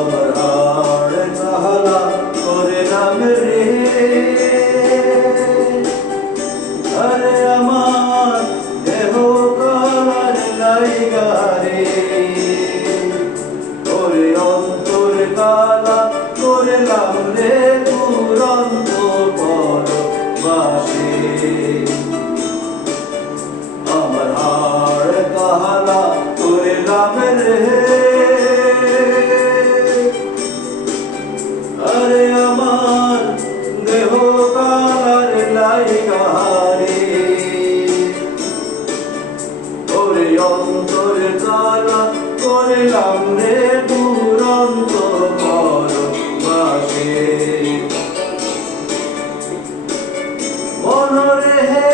আমার হাড় কাহালা করিলাম রে, আরে আমার দেহ কালার লাইগা রে, ওরে অন্তর কালা করিলাম রে দুরন্ত পরবাসে। আমার হাড় কাহালা করিলাম রে, আরে আমার দেহ কালার লাইগা রে, ওরে অন্তর কালা করিলাম রে দুরন্ত পরবাসে। মনরে হে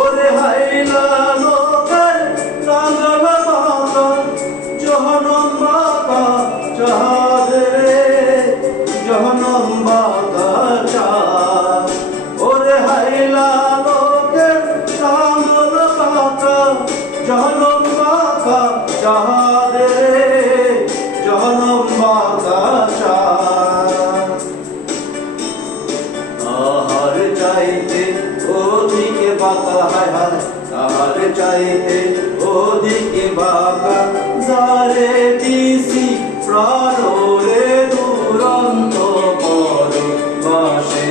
ওরে হাইলা লোকের রাঙাল বাঁকা জহনম বাঁকা চাঁদ রে, জহনম বাঁকা চাঁদ, ওরে হাইলা লোকের রাঙাল বাঁকা জহনম বাঁকা চাঁদ রে, জহনম বাঁকা চাঁদ। আহার চাইতে ওদিকে বাঁকা, হায় হায় আহার চাইতে ওদিকে বাঁকা, যারে দিছি প্রাণ রে দুরন্ত পরবাসে।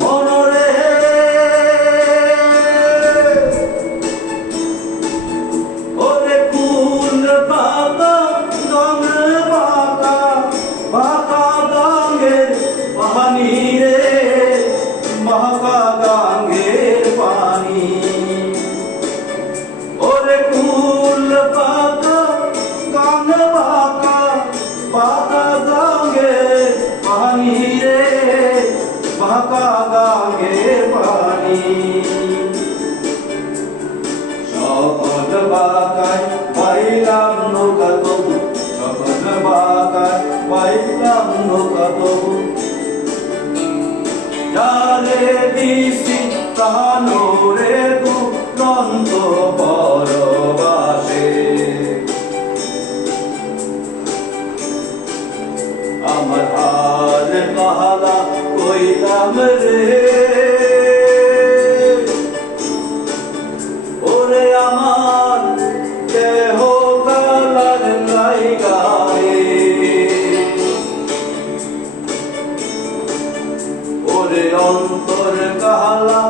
মনরে ওরে কুল বাঁকা গাঙ বাঁকা, বাঁকা গাঙের পানি রে, বাঁকা গাঙের পানি, ওরে কুল বাঁকা গাঙ বাঁকা, বাঁকা গাঙের পানি রে, বাঁকা গাঙের পানি। সকল বাঁকায় পাইলাম নৌকা তবু, সকল বাঁকায় পাইলাম নৌকা তবু, যারে দিছি প্রাণ রে দুরন্ত পরবাসে। আমার হাড় কাহালা কইলাম রে, ওরে আমার দেহ কালার লাইগা রে, ওরে অন্তর কাহালা